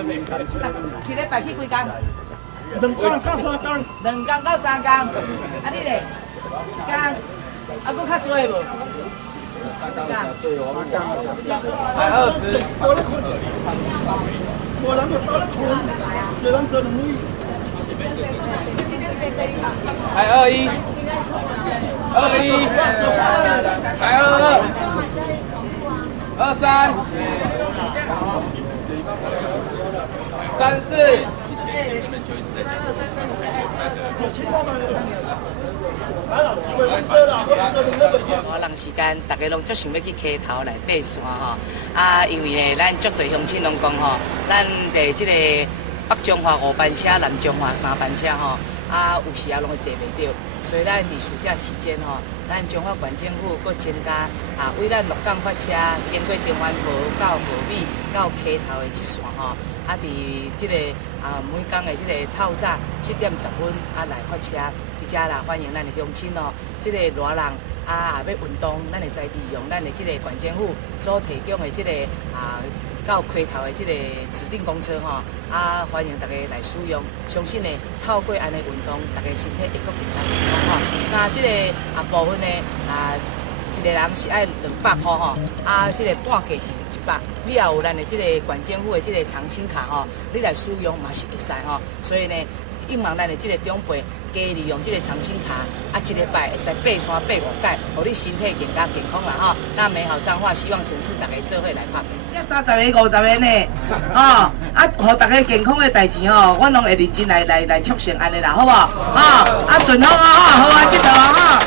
一礼拜去几工？2天到3天。2工到3工。啊你咧？1工。啊，佫较多无？120。无人就倒咧困，有人做2位。来21，来22，23，34。我人时间，大家拢足想要去溪头来爬山吼。啊，因为呢，咱足侪乡亲拢讲吼，咱伫即个北中华5班车、南中华3班车吼，啊有时啊拢会坐袂到，所以咱伫暑假期间吼，咱中华县政府佫增加啊，为咱鹿港发车经过中湾河到河美到溪头的这线吼。啊，伫即个每工的即个透早7点10分来发车，伫遮啦欢迎咱的乡亲哦。即个热人也要运动，咱会使利用咱的即个县政府所提供的即个到溪头的即个指定公车吼，欢迎大家来使用。相信呢，透过安尼运动，大家身体会更健康吼。那即个部分呢一个人是爱200块吼，即个半价是100，你也有咱的即个县政府的即个长青卡吼，你来使用嘛是会使吼。所以呢，希望咱的即个长辈加利用即个长青卡，一礼拜会使爬山爬5届，互你身体更加健康啦吼。那美好彰化，希望城市大家做伙来拍片。30个、50个呢，互大家健康的代志吼，我拢会认真来促成安尼啦，好不好？顺好啊，好啊，佚佗啊，